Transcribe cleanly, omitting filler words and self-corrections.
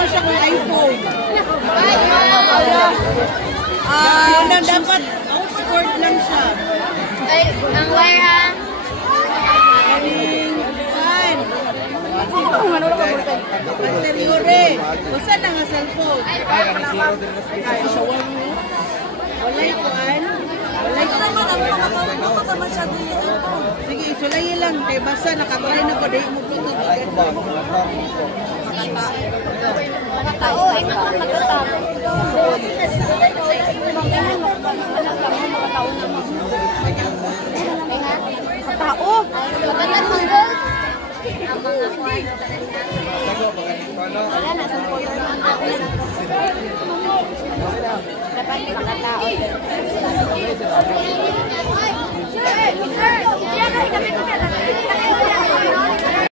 lang siya kung iPhone. Dapat Oxford lang siya. Ay, ang wire ha? Anteriore. Basta na nga cellphone. Walay kuan. Walay kuan. Sige, sulay lang. Kaya basta nakatry na ko. Dahil mo Bluetooth. Oo, ito ang magkatao. Tao. Magandang manggo. Ang mga kuwan. Wala na sa photo. Dapat makatao.